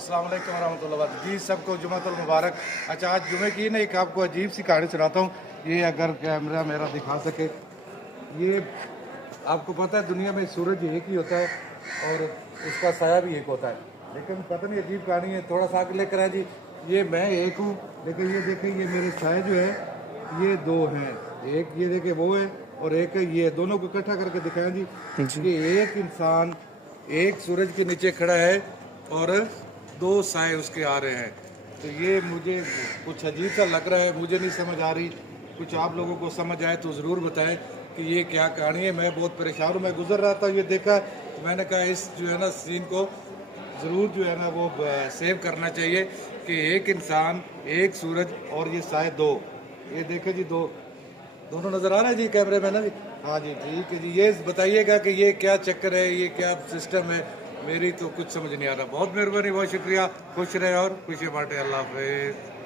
अस्सलाम वालेकुम रहमतुल्लाहि व बरकातहू। जी सबको जुमातुल मुबारक। अच्छा आज जुमे की ना एक आपको अजीब सी कहानी सुनाता हूँ। ये अगर कैमरा मेरा दिखा सके, ये आपको पता है दुनिया में सूरज एक ही होता है और उसका साया भी एक होता है, लेकिन पता नहीं अजीब कहानी है। थोड़ा सा आगे लेकर है जी। ये मैं एक हूँ, लेकिन ये देखें ये मेरे साए जो है ये दो हैं। एक ये देखें वो है और एक है ये, दोनों को इकट्ठा करके दिखाएं जी कि एक इंसान एक सूरज के नीचे खड़ा है और दो साए उसके आ रहे हैं। तो ये मुझे कुछ अजीब सा लग रहा है, मुझे नहीं समझ आ रही। कुछ आप लोगों को समझ आए तो ज़रूर बताएं कि ये क्या कहानी है। मैं बहुत परेशान हूँ। मैं गुजर रहा था, ये देखा तो मैंने कहा इस जो है ना सीन को ज़रूर जो है ना वो सेव करना चाहिए कि एक इंसान एक सूरज और ये साए दो। ये देखे जी दो, दोनों नज़र आ रहा है जी कैमरे में ना जी। हाँ जी ठीक है जी। ये बताइएगा कि ये क्या चक्कर है, ये क्या सिस्टम है, मेरी तो कुछ समझ नहीं आ रहा। बहुत मेहरबानी, बहुत शुक्रिया। खुश रहे और खुशी बांटे। अल्लाह हाफिज़।